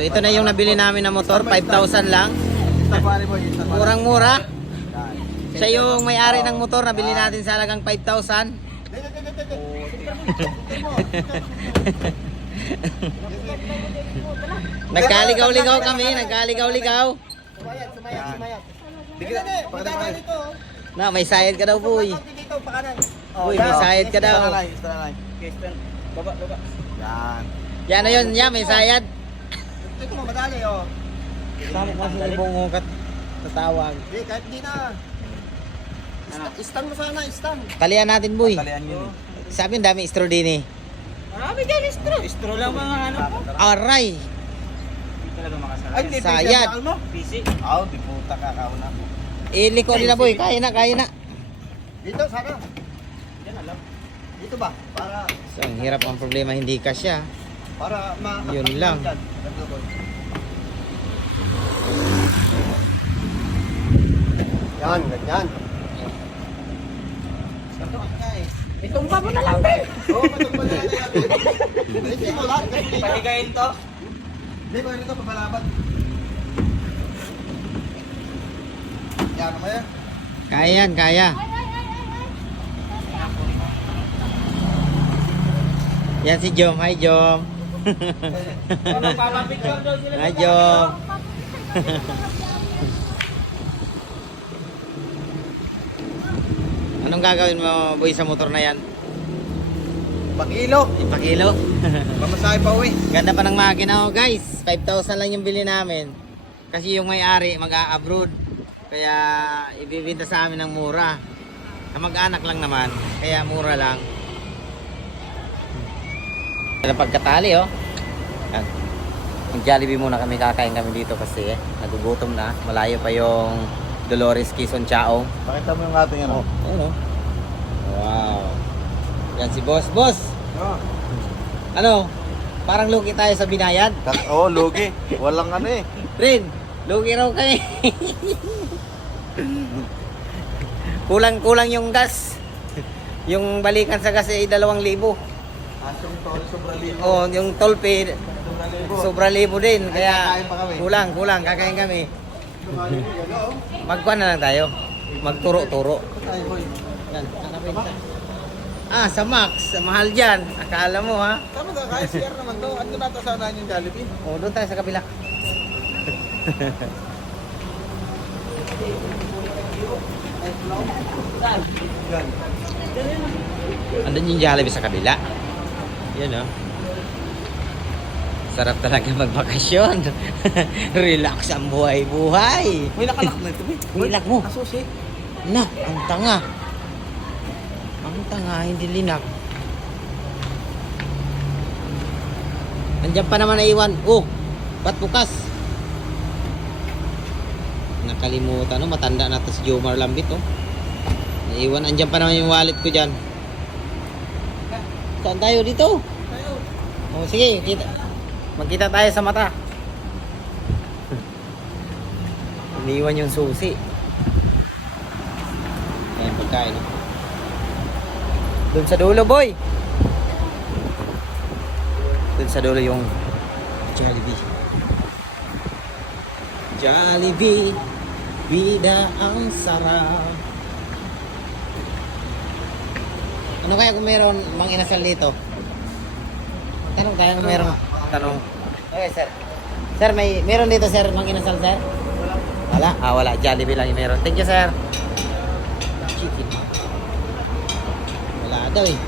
So ito na yung nabili namin na motor, 5,000 lang. Murang-mura. Siya yung may-ari ng motor, nabili natin sa halagang 5,000. Nagkaligaw-ligaw kami, nagkaligaw-ligaw. Na, may sayad ka daw, boy. Boy, may sayad ka daw. Baba. Yan. Yan na yun, yan, may sayad. Ito mo, madali, oh. Sama ko kasi ibong ukat tatawag. Hindi, kahit hindi na. Istan mo sana, istan. Talian natin, boy. Talian yun. Sabi yung dami istro din eh. Marami dyan, istro. Istro lang mga ano po. Aray! Hindi talaga makasala. Ay, hindi, Sayad. mo. PC. Oo, di puta kakauna mo. Iliko nila, boy. Kaya na, kaya na. Dito, sana. Yan, alam. Dito ba? Para, So, ang hirap ang problema, hindi kasya. para Yun lang. Ganito, boy. Yan, ganyan. Itumpa mo na lang din. Oo, matugpan na natin. Hindi mo lang. Paligayin to. Hindi mo rin ito papalabat. Yan, ano yan? Kaya yan, kaya. Yan si Jom. Hi, Jom. Magpapapicture daw sila. Hi, Jom. Anong gagawin mo, boy, sa motor na yan? Pag-ilo. Ipakilo. Mamasahe pa uwi. Ganda pa ng makina, oh, guys. 5,000 lang yung bili namin. Kasi yung may-ari mag-a-abroad. Kaya ibibenta sa amin ng mura. Kamag-anak lang naman. Kaya mura lang. Yan ang pagkatali, oh. Yan. Mag-Jollibee muna kami, kakain kami dito kasi nagugutom na. Malayo pa yung Dolores, Quezon, Chao. Pakita mo yung ating ano. Ano? Wow. Yan si Boss. Boss! Oh. Ano? Parang lugi tayo sa binayad. Oo, lugi. Walang ano eh. Rin, lugi raw kami. Kulang yung gas. Yung balikan sa gas ay 2,000. Asong tol, sobrang libo. Oh, yung toll fee Sobrang libo. sobrang libo din. Kaya Kakain pa kami. kulang, kakain kami. Magkuhan na lang tayo. Magturo-turo. Ay, boy. Yan, hanapin tayo. Ah, sa Max, mahal dyan. Akala mo, ha? Tama ka, kaya CR naman to. Ano na ito sana yung Jollibee? Oh, doon tayo sa kabila. Yan. Andun yung Jollibee sa kabila. Yan, oh. Sarap talaga magbakasyon. Relax ang buhay-buhay. May nakalak na ito, boy. Linak mo. Asusi. Na, ang tanga. Ang tanga, hindi linak. Nandiyan pa naman naiwan. Oh, ba't bukas? Nakalimutan, no? Matanda na to si Jomar Lambit, oh. Naiwan, andyan pa naman yung wallet ko dyan. Saan tayo dito? Oh, sige, magkita tayo sa mata. Iniwan yung susi. Ayan, pagkain. Oh. Doon sa dulo, boy. Doon sa dulo yung Jollibee. Jollibee, bida ang sarap. Ano kaya kung meron mang inasal dito? Tanong tayo kung meron. Tanong. Okay, sir. Sir, meron dito, sir, mang inasal, sir? Wala? Ah, wala. Jollibee lang yung meron. Thank you, sir. Chicken. Wala daw eh.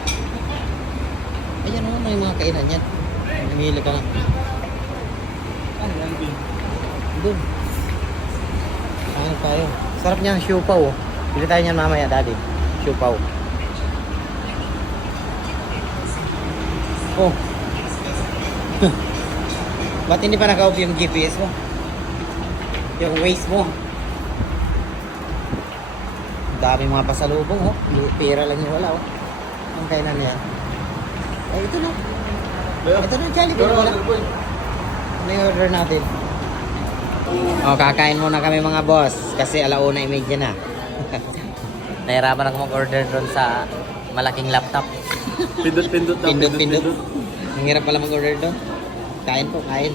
Ayan o, may mga kainan yan. Namili ka lang. Doon. Ano tayo? Sarap niyan, siupaw oh. Bili tayo niyan mamaya, daddy. Siupaw. Oh. Ba't hindi pa naka-off yung GPS mo? Yung Waze mo? Dami mga pasalubong, oh. Pira lang yung wala, oh. Ang kainan niya. Ay, ito na. Ito na, Jollibee. Wala. Ano yung order natin? Oh, kakain muna kami mga boss. Kasi 1:30 na. Nahirapan ako mag-order doon sa malaking laptop. Pindot-pindot na. Pindot-pindot. Ang hirap pala mag-order doon. Kain po, kain.